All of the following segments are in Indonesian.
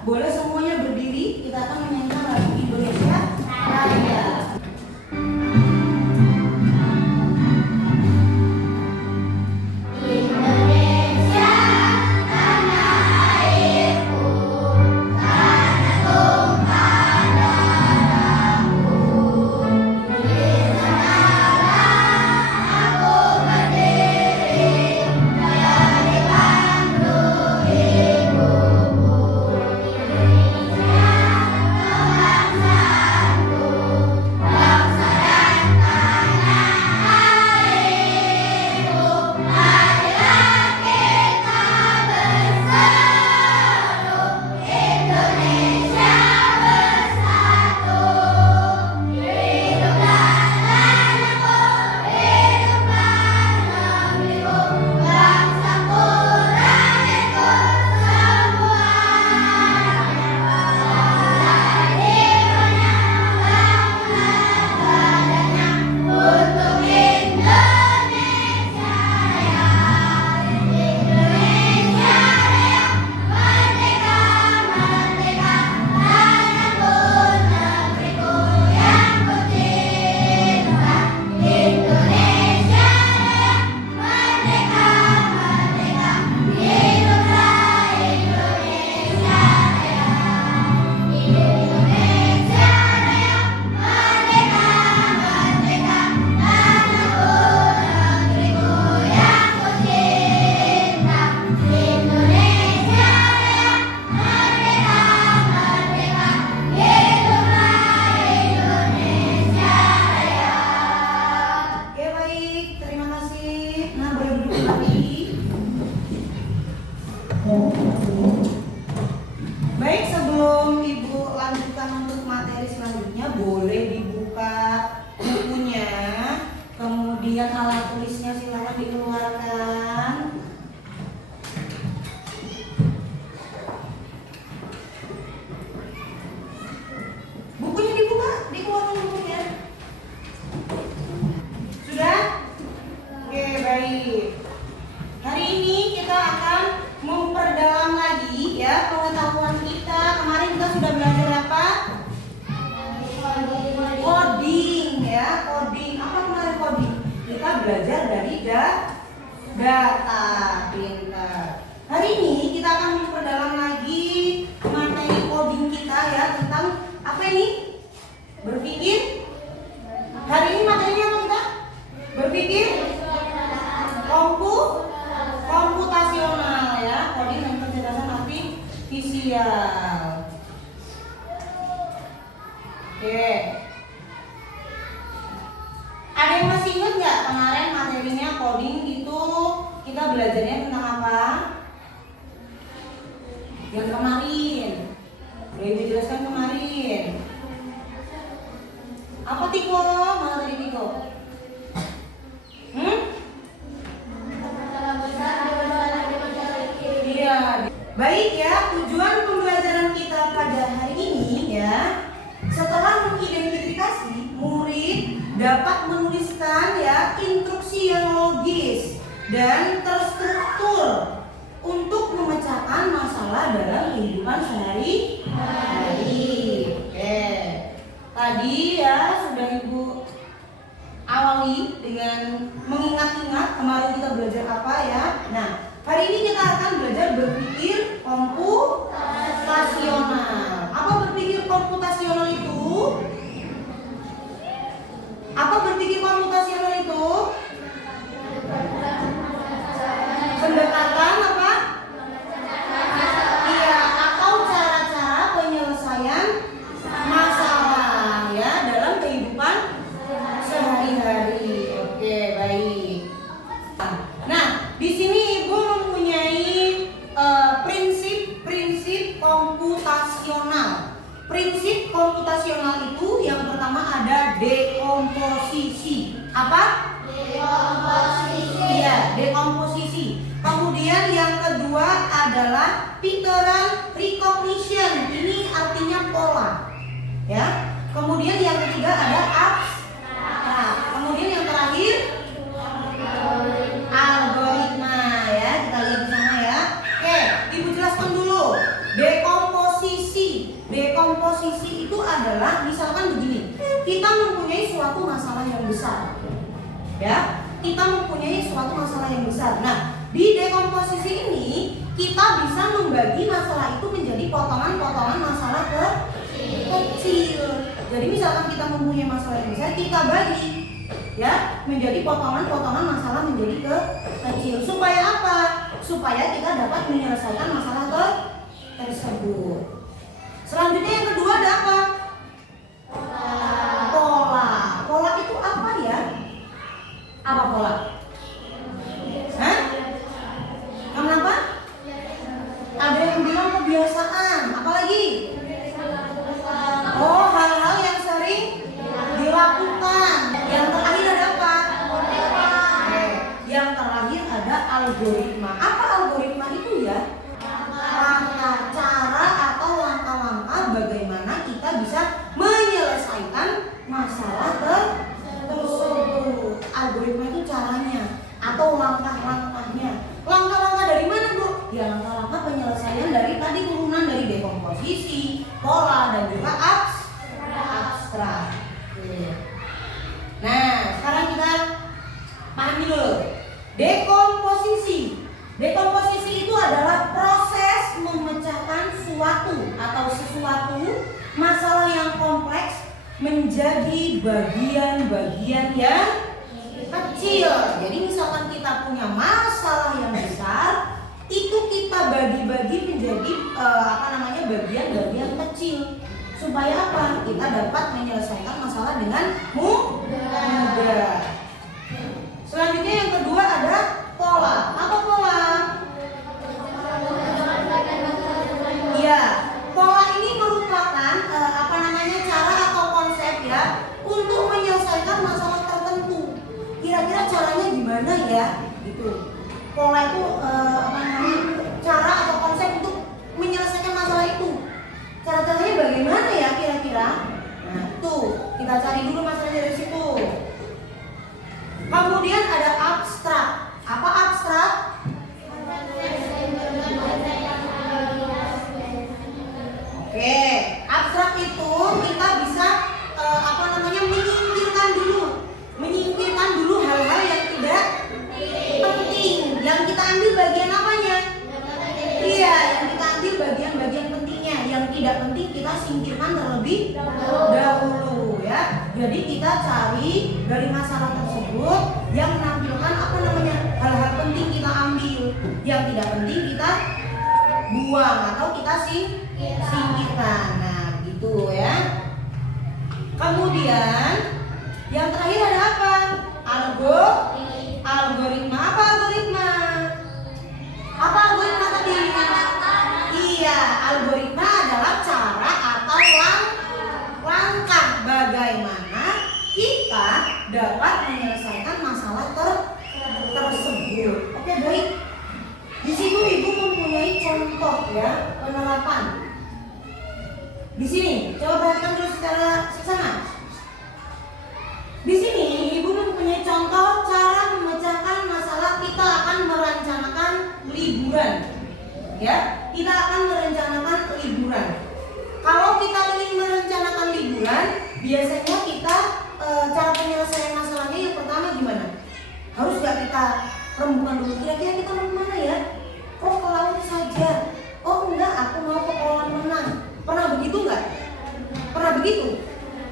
Boleh semuanya berdiri, kita akan menyanyikan lagu Indonesia Raya. Baik, sebelum Ibu lanjutkan untuk materi selanjutnya, boleh dibuka bukunya, kemudian alat tulisnya silakan dikeluarkan. Bukunya dibuka, dikeluarkan bukunya. Sudah? Oke, baik. Hari ini kita akan memperdalam lagi ya pengetahuan kita. Kemarin kita sudah belajar apa? Coding ya, coding. Apa kemarin coding? Kita belajar dari data. Pintar. Hari ini kita akan memperdalam lagi materi coding kita ya, tentang apa ini? Berpikir. Hari ini materinya apa kita? Berpikir komputasional ya, coding dan kecerdasan artifisial. Oke. Ada yang masih ingat nggak kemarin materinya coding itu kita belajarnya tentang apa? Yang kemarin. Udah Ibu jelaskan kemarin. Apa Tiko? Mana tadi Tiko? Baik ya, tujuan pembelajaran kita pada hari ini ya, setelah mengidentifikasi, murid dapat menuliskan ya instruksi yang logis dan terstruktur untuk memecahkan masalah dalam kehidupan sehari-hari. Oke. Tadi ya sudah Ibu awali dengan mengingat-ingat kemarin kita belajar apa ya. Nah, hari ini kita akan belajar berpikir komputasional. Apa berpikir komputasional itu? operasional itu yang pertama ada dekomposisi. Apa? Dekomposisi. Iya, dekomposisi. Kemudian yang kedua adalah pattern recognition. Ini artinya pola. Ya. Kemudian yang ketiga ada abstrak. Kemudian yang terakhir algoritma, ya. Kita lihat di sana ya. Oke, Ibu jelaskan dulu. Dekomposisi. Dekomposisi itu adalah misalkan begini. Kita mempunyai suatu masalah yang besar. Ya, kita mempunyai suatu masalah yang besar. Nah, di dekomposisi ini kita bisa membagi masalah itu menjadi potongan-potongan masalah kecil. Jadi misalkan kita mempunyai masalah yang besar, kita bagi ya menjadi potongan-potongan masalah menjadi kecil. Supaya apa? Supaya kita dapat menyelesaikan masalah tersebut. Selanjutnya yang kedua ada apa? Pola. Pola itu apa ya? Apa pola? Hah? Kenapa? Ada yang bilang kebiasaan. Apalagi? Oh, hal-hal yang sering dilakukan. Yang terakhir ada apa? Yang terakhir ada algoritma. Apa algoritma itu ya? Langkah, cara atau langkah-langkah bagaimana kita bisa menyelesaikan masalah tersebut. Algoritma itu caranya atau langkah-langkahnya. Langkah-langkah dari mana, Bu? Ya langkah-langkah penyelesaian dari tadi turunan dari dekomposisi, pola dan juga abstrak. Nah, sekarang kita pahami dulu. Dekomposisi. Dekomposisi itu adalah proses memecahkan suatu atau sesuatu masalah yang kompleks menjadi bagian-bagian yang kecil. Jadi misalkan kita punya masalah yang besar, itu kita bagi-bagi menjadi bagian-bagian kecil. Supaya apa? Kita dapat menyelesaikan masalah dengan mudah. Selanjutnya yang kedua ada pola. Apa pola? Ya, pola ini merupakan cara atau konsep ya untuk menyelesaikan masalah tertentu. Kira-kira caranya gimana ya? Gitu. Pola itu cara atau konsep untuk menyelesaikan masalah itu. Cara-caranya bagaimana ya kira-kira? Nah, tuh kita cari dulu masalahnya dari situ. Kemudian ada abstrak. Apa abstrak? Oke, abstrak itu kita bisa menyingkirkan dulu hal-hal yang tidak penting. Yang kita ambil bagian apanya? Iya, yang kita ambil bagian-bagian pentingnya. Yang tidak penting kita singkirkan terlebih dahulu ya. Jadi kita cari dari masalah tersebut yang menampilkan hal-hal penting kita ambil, yang tidak penting kita buang atau kita singkirkan. Nah, gitu ya. Kemudian yang terakhir ada apa? Algoritma. Apa algoritma? Apa algoritma tadi? Iya, algoritma adalah cara atau langkah bagaimana kita dapat menyelesaikan masalah tersebut. Oke, baik. Di situ Ibu mempunyai contoh ya penerapan. Di sini, coba perhatikan dulu secara seksama. Di sini Ibu mempunyai contoh cara memecahkan masalah kita akan merencanakan liburan. Ya, kita akan merencanakan liburan. Kalau kita ingin merencanakan liburan, biasanya kita cara penyelesaian masalahnya yang pertama gimana? Harus gak kita rembukan dulu, kira-kira kita mau kemana ya? Oh, ke laut saja. Oh enggak, aku mau ke kolam renang. Pernah begitu nggak? Pernah begitu?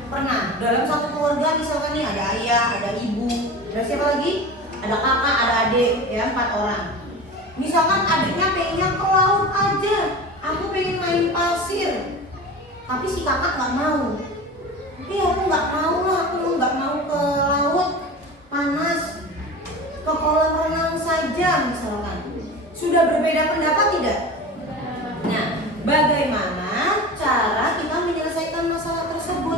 Pernah. Dalam satu keluarga misalkan nih ada ayah, ada ibu, ada siapa lagi? Ada kakak, ada adik, ya 4 orang. Misalkan adiknya pengennya ke laut aja, aku pengen main pasir, tapi si kakak nggak mau. Aku nggak mau lah, aku nggak mau ke laut panas, ke kolam renang saja misalkan. Sudah berbeda pendapat tidak? Nah, bagaimana cara kita menyelesaikan masalah tersebut?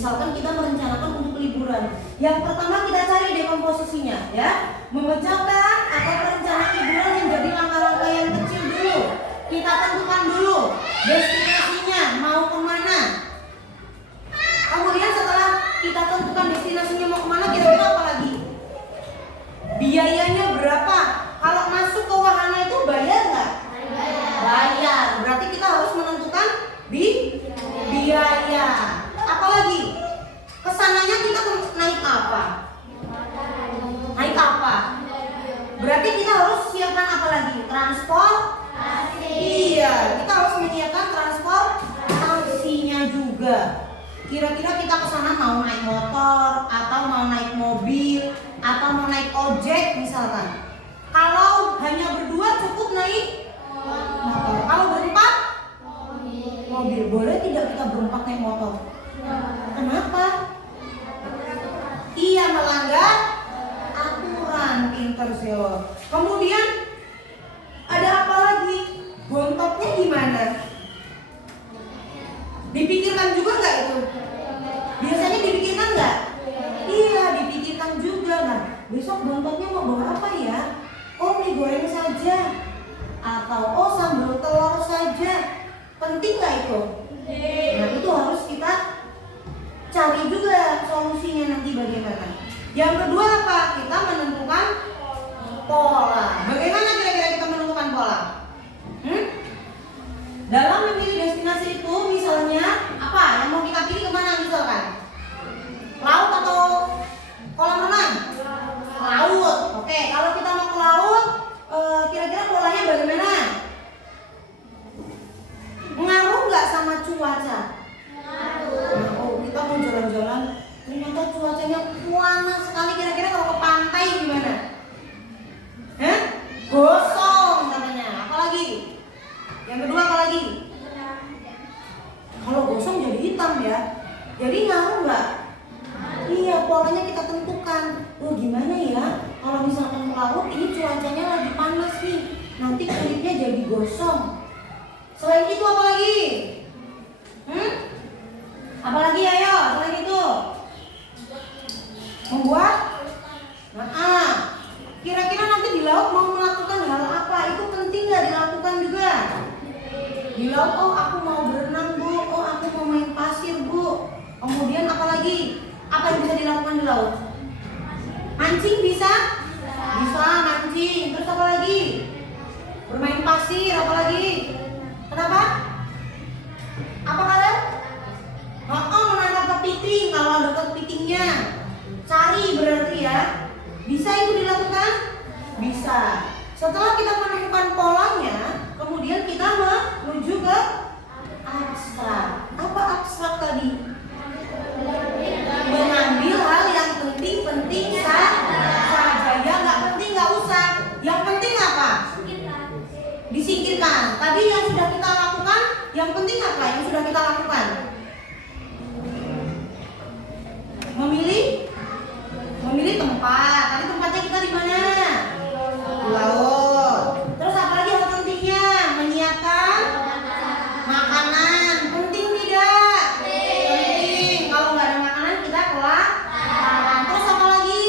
Misalkan kita merencanakan untuk liburan. Yang pertama kita cari deh komposisinya ya. Memecahkan atau perencanaan liburan menjadi langkah-langkah yang kecil dulu. Kita tentukan dulu destinasinya mau kemana. Kemudian setelah kita tentukan destinasinya mau kemana, kira-kira apa lagi? Biayanya berapa? Kalau masuk ke wahana itu bayar nggak? Bayar. Berarti kita harus menentukan biaya. Apalagi? Kesananya kita naik apa? Naik apa? Berarti kita harus siapkan apa lagi? Transportasi. Iya, kita harus menyiapkan transportasinya juga. Kira-kira kita ke sana mau naik motor atau mau naik mobil atau mau naik ojek misalkan. Kalau hanya berdua cukup naik motor. Kalau berempat mobil. Boleh tidak kita berempat naik motor? Kenapa? Iya, melanggar aturan. Pinter Selo. Kemudian ada apa lagi? Bontoknya gimana? Dipikirkan juga nggak itu? Biasanya dipikirkan nggak? Iya, dipikirkan juga. Nah, besok bontoknya mau bawa apa ya? Oh, mie goreng saja. Atau oh, sambal telur saja. Penting nggak itu? Nah, itu harus kita cari juga solusinya nanti bagaimana. Yang kedua apa? Kita menentukan pola. Bagaimana kira-kira kita menentukan pola? Dalam memilih destinasi itu misalnya apa? Yang mau kita pilih kemana misalkan? Laut atau kolam renang? Laut. Oke, kalau kita mau ke laut, kira-kira polanya bagaimana? Ngaruh nggak sama cuaca? Oh, kita mau jalan-jalan, ternyata cuacanya panas sekali. Kira-kira kalau ke pantai gimana? Gosong namanya. Apalagi? Yang kedua apa lagi? Kalau gosong jadi hitam ya. Jadi ngaruh nggak? Iya, polanya kita tentukan. Oh, gimana ya? Kalau misalkan ke laut ini cuacanya lagi panas nih, nanti kulitnya jadi gosong. Selain itu apa lagi? Apalagi ayo, selain itu membuat kira-kira nanti di laut mau melakukan hal apa? Itu penting nggak dilakukan juga? Di laut, oh aku mau berenang bu, oh aku mau main pasir bu. Kemudian apa lagi? Apa yang bisa dilakukan di laut? Mancing bisa? Bisa mancing. Terus apa lagi? Bermain pasir, apa lagi? Kenapa? Apa kalian? Menangkap kepiting. Kalau ada kepitingnya cari berarti ya. Bisa itu dilakukan? Bisa. Setelah kita menemukan polanya, kemudian kita menuju ke abstrak. Apa abstrak tadi? Mengambil hal yang penting-penting saja. Ya nggak penting nggak usah. Yang penting apa? Disingkirkan. Tadi yang sudah kita lakukan, yang penting apa? Yang sudah kita lakukan? Memilih tempat. Tadi tempatnya kita di mana? Di laut. Terus apa lagi yang pentingnya? Menyiapkan makanan. Penting tidak? Penting. Kalau nggak ada makanan kita kelaparan. Terus apa lagi?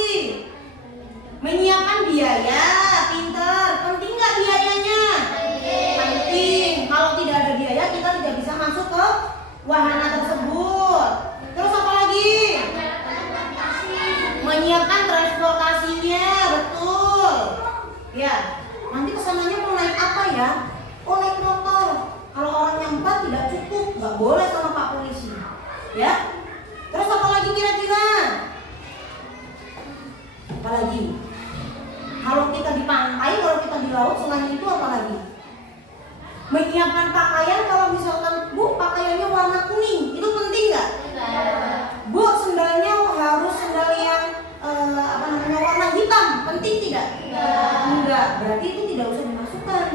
Menyiapkan biaya. Pinter. Penting nggak biayanya? Penting. Kalau tidak ada biaya kita tidak bisa masuk ke wahana tersebut. Terus apa lagi? Menyiapkan transportasinya, betul. Ya, nanti kesananya mau naik apa ya? Oh, naik motor. Kalau orangnya 4 tidak cukup, nggak boleh sama Pak Polisi. Ya. Terus apa lagi kira-kira? Apa lagi? Kalau kita di pantai, kalau kita di laut, selain itu apa lagi? Menyiapkan pakaian. Kalau misalkan bu pakaiannya warna kuning, itu penting nggak? Bu sendalnya harus sendal yang warna hitam, penting tidak? Enggak, berarti itu tidak usah dimasukkan.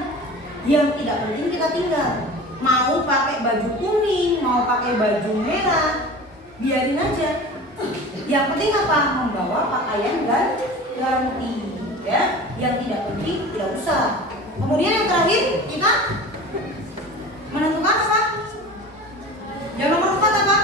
Yang tidak penting kita tinggal. Mau pakai baju kuning, mau pakai baju merah, biarin aja. Yang penting apa? Membawa pakaian ganti, ya. Yang tidak penting tidak usah. Kemudian yang terakhir kita menentukan apa? Yang nomor 4 apa?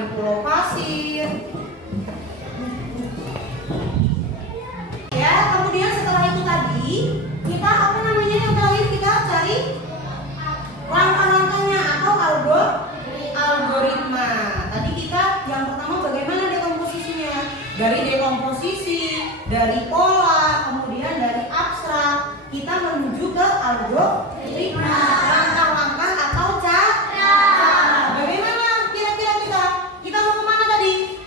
di pulau pasir. Ya, kemudian setelah itu tadi kita apa namanya yang terakhir kita cari langkah-langkahnya atau algoritma. Tadi kita yang pertama bagaimana dekomposisinya? Dari dekomposisi, dari pola, kemudian dari abstrak, kita menuju ke algoritma, langkah-langkah atau cara. Bagaimana kira-kira kita mau kemana tadi?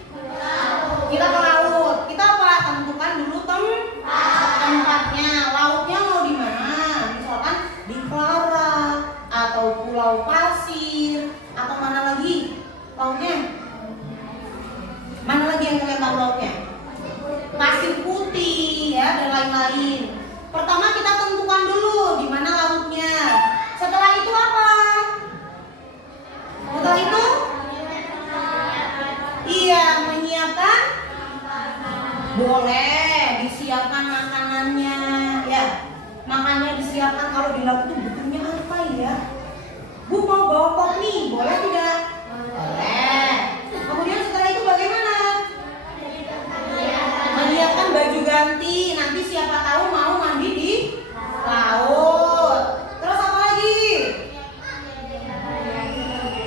Kita ke laut. Kita apa? Tentukan dulu tempatnya. Lautnya mau di mana? Misalkan di Clara atau Pulau Pasir atau mana lagi lautnya? Mana lagi yang kalian tahu lautnya? Pasir Putih ya dan lain-lain. Pertama kita tentukan dulu di mana lautnya. Setelah itu apa? Setelah itu iya, menyiapkan. Boleh disiapkan makanannya ya. Makannya disiapkan. Kalau di laut itu butuhnya apa ya? Bu mau bawa pop nih, boleh tidak? Boleh. Kemudian setelah itu bagaimana? Menyiapkan baju ganti. Nanti siapa tahu mau mandi di laut. Terus apa lagi?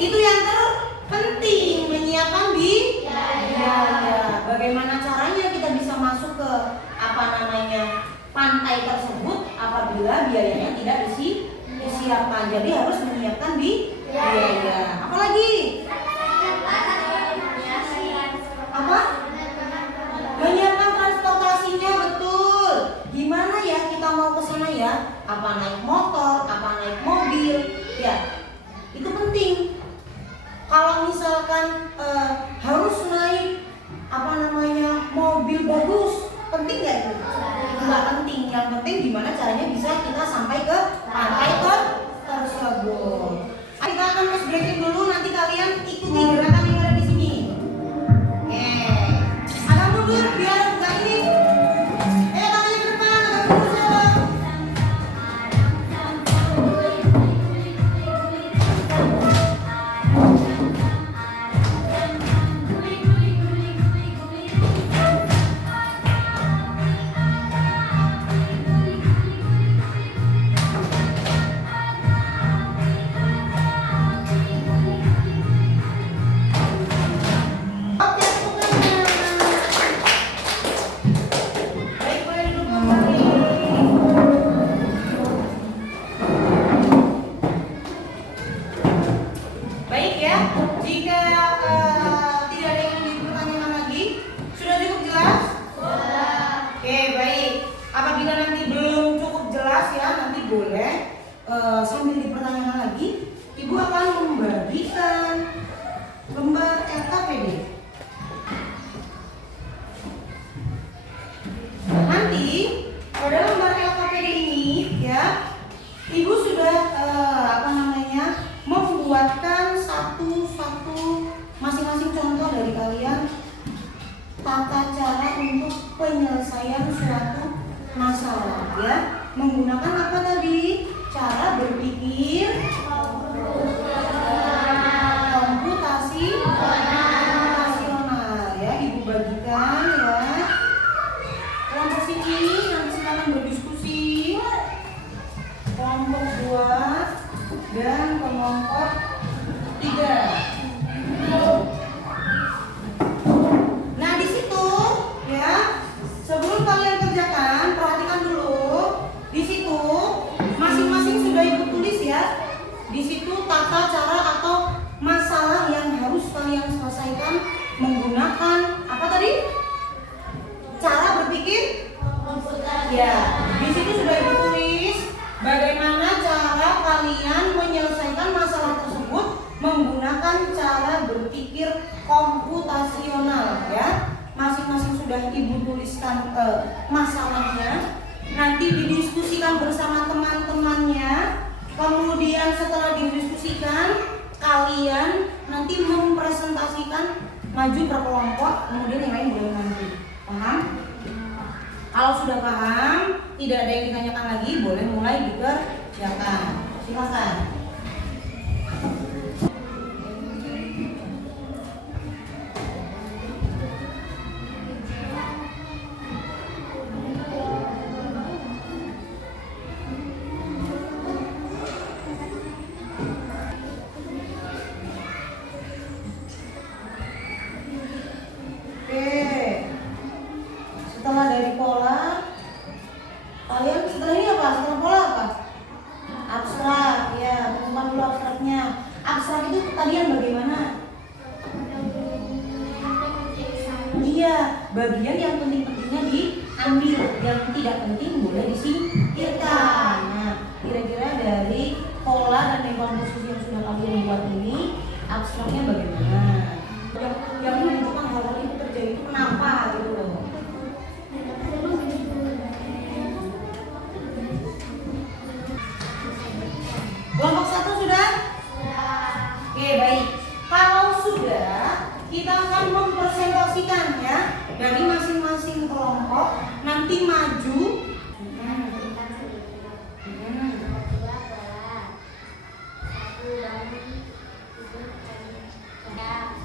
Itu yang terpenting, menyiapkan biaya. Bagaimana caranya kita bisa masuk ke apa namanya pantai tersebut apabila biayanya tidak disiapkan. Jadi harus menyiapkan biaya. Apa lagi? Apa? Menyiapkan transportasinya, betul. Gimana ya kita mau ke sana ya? Apa naik motor, apa naik mobil? Ya, itu penting. Kalau misalkan harus naik apa namanya mobil bagus, penting nggak itu? Nggak penting. Yang penting gimana caranya bisa kita sampai ke pantai tersebut. Kita akan terus breaking dulu. Nanti kalian ikuti gerakan yang ada di sini. Agak mundur biar bukan ini. Tangannya ke depan, agak mundur saja. Baik ya, jika tidak ada yang dipertanyakan lagi, sudah cukup jelas? Oke, baik. Apabila nanti belum cukup jelas ya, nanti boleh sambil dipertanyakan lagi, Ibu akan membagikan lembar LKPD. Nanti pada lembar LKPD ini ya, Ibu sudah membuatkan satu-satu masing-masing contoh dari kalian tata cara untuk penyelesaian suatu masalah ya, menggunakan apa tadi? Cara berpikir komputasional ya. Ibu bagikan ya. Kelompok sini nanti silakan berdiskusi. Kelompok 2 dan kelompok 3. Nah di situ ya, sebelum kalian kerjakan perhatikan dulu. Di situ masing-masing sudah Ibu tulis ya. Di situ tata cara atau masalah yang harus kalian selesaikan menggunakan apa tadi? Cara berpikir ya. Di situ sudah Ibu tulis bagaimana cara kalian menyelesaikan masalah tersebut menggunakan cara berpikir komputasional ya. Masing-masing sudah Ibu tuliskan masalahnya. Nanti didiskusikan bersama teman-temannya. Kemudian setelah didiskusikan, kalian nanti mempresentasikan maju per kelompok. Kemudian yang lain boleh nanti. Paham? Kalau sudah paham, tidak ada yang ditanyakan lagi, boleh mulai dikerjakan. Silakan. abstrak itu tadian bagaimana? Iya, bagian yang penting-pentingnya diambil, yang tidak penting boleh disingkirkan. Nah, kira-kira dari pola dan dekomposisi yang sudah kalian buat ini, abstraknya bagaimana? Yang menentukan hal-hal itu terjadi itu kenapa gitu loh. Kelompok 1 sudah? Oke, baik. Kalau sudah, kita akan mempresentasikan ya dari masing-masing kelompok. Nanti maju.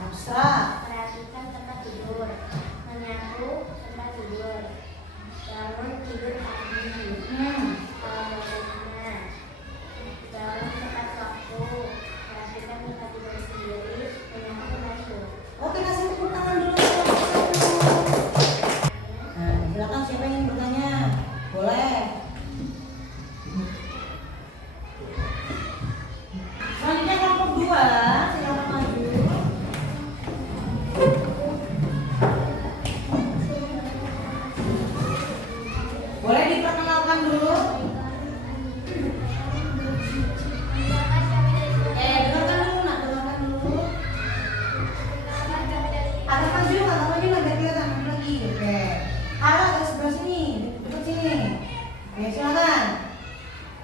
Abstrak. Perhatikan tempat tidur. Menyapu tempat tidur. Bangun tidur pagi. Kalau badannya. Dalam tepat waktu. Perhatikan tempat tidur sendiri. Menyapu tempat tidur. Oke, kasih tepuk tangan dulu. Nah, silakan siapa yang ingin bertanya? Boleh. Selanjutnya kelompok 2, silakan maju. Boleh diperkenalkan dulu. Dengarkan dulu, nak, dengarkan dulu. Agak maju nanti kelihatan lagi. Oke. Ada di sebelah sini, dekat sini. Oke, silakan.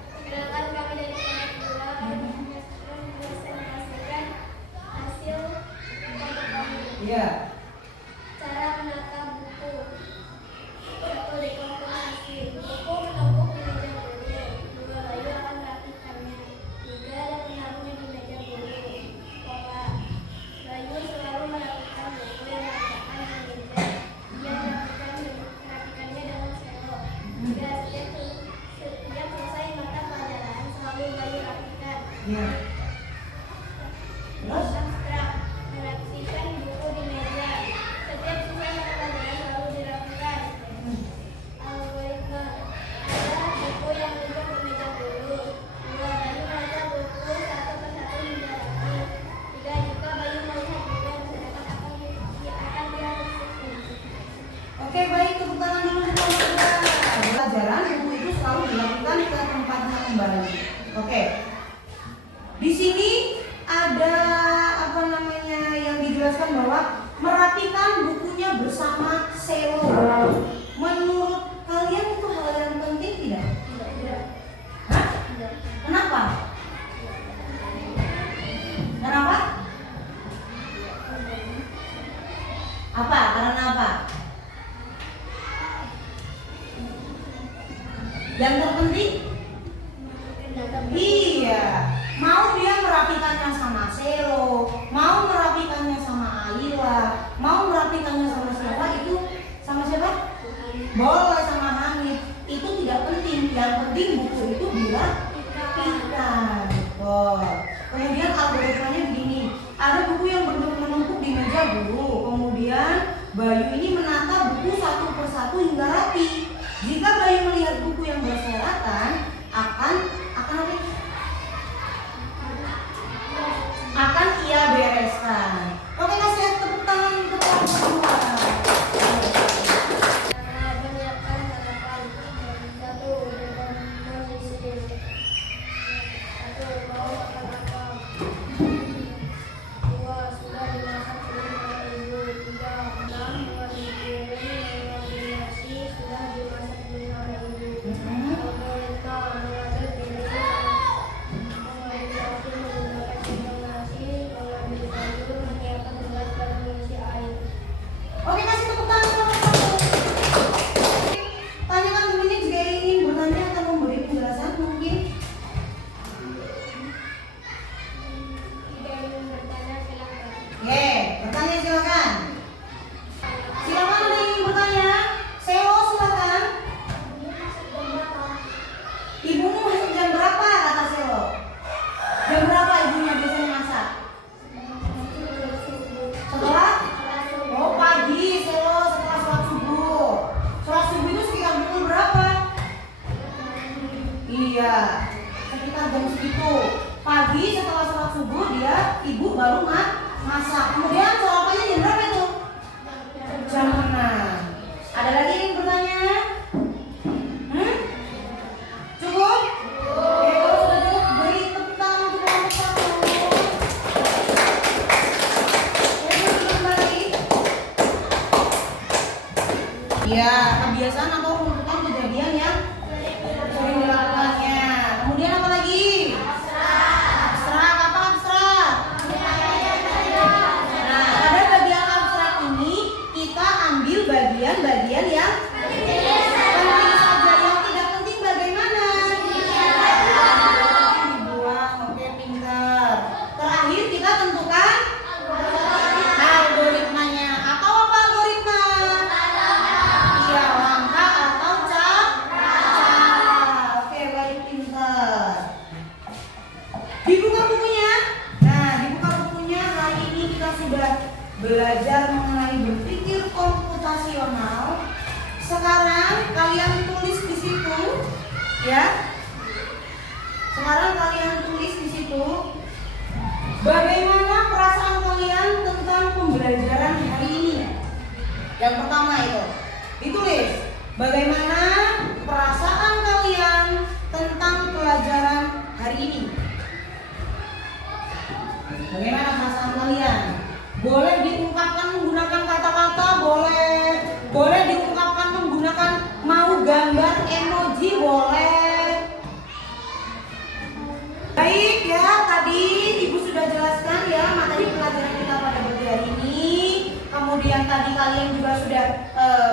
Perkenalkan kami dari kelompok 2 akan mempresentasikan hasil kelompok kami. Iya. Cara menata buku. Satu dekomposisi. Buku menumpuk di meja guru. 2. Bayu akan merapikannya. 3. Ada menaruhnya di meja guru. Pola. Bayu selalu merapikan buku yang diletakkan di meja. Dia merapikannya dengan selo. 3. Setiap selesai mata pelajaran selalu Bayu rapikan. Iya. Terus? Abstrak. Merapikan buku di meja. Setiap selesai mata pelajaran selalu dirapikan. Algoritma. Ada buku yang numpuk di meja guru. 2. Bayu membaca buku satu persatu hingga rapi. 3. Jika Bayu melihat buku yang berserakan akan dirapihkan. Oke, baik, tepuk tangan dulu untuk kelompok 2. Pelajaran buku itu selalu dilakukan ke tempatnya kembali. Oke. Di sini ada apa namanya yang dijelaskan bahwa merapikan bukunya bersama selo. Menurut kalian itu hal yang penting tidak? Hah? Kenapa? Kenapa? Apa? Karena apa? Yang terpenting? Iya. Mau dia merapikannya sama selo, mau merapikannya sama Aila, mau merapikannya sama siapa itu? Sama siapa? Boleh sama Hamid. Itu tidak penting. Yang penting buku itu dirapikan. Oh. Kemudian algoritmanya begini. Ada buku yang menumpuk di meja guru. Kemudian Bayu ini menata buku satu persatu hingga rapi. Jika Bayu melihat buku yang berserakan, akan ia bereskan. Oke, kasih tepuk tangan untuk kelompok 2. Menyiapkan tatapan. 1. Dekomposisi. 1. Mau makan apa? 2. Sudah dimasak belum oleh ibu? 3. 6. Buat dikirim dengan nasi sudah dimasak belum oleh ibu? Algoritma. baru masak. Kemudian sarapannya jam berapa itu? Jam 6. Ada lagi yang bertanya? Cukup? Oke, kalau sudah cukup beri tepuk tangan untuk kelompok 1. Oke, kembali. Ya, kebiasaan atau runtutan kejadian yang sering dilakukannya. Kemudian apa lagi? Abstrak. Apa abstrak? Nah, pada bagian abstrak ini kita ambil bagian-bagian yang penting saja. Yang tidak penting bagaimana? Dibuang. Oke, pintar. Terakhir kita tentukan algoritmanya. Atau apa algoritma? Iya, langkah atau cara. Oke, baik, pintar. Dibuka bukunya. Nah, dibuka bukunya. Hari ini kita sudah belajar mengenai berpikir komputasional. Sekarang kalian tulis di situ, ya. Sekarang kalian tulis di situ bagaimana perasaan kalian tentang pembelajaran hari ini. Yang pertama itu ditulis bagaimana perasaan kalian tentang pelajaran hari ini. Bagaimana perasaan kalian? Boleh diungkapkan menggunakan kata-kata, boleh diungkapkan menggunakan mau gambar emoji, boleh. Baik ya, tadi Ibu sudah jelaskan ya materi pelajaran kita pada pagi hari ini. Kemudian tadi kalian juga sudah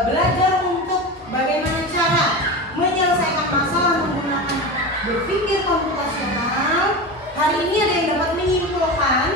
belajar untuk bagaimana cara menyelesaikan masalah menggunakan berpikir komputasional. Hari ini ada yang dapat menyimpulkan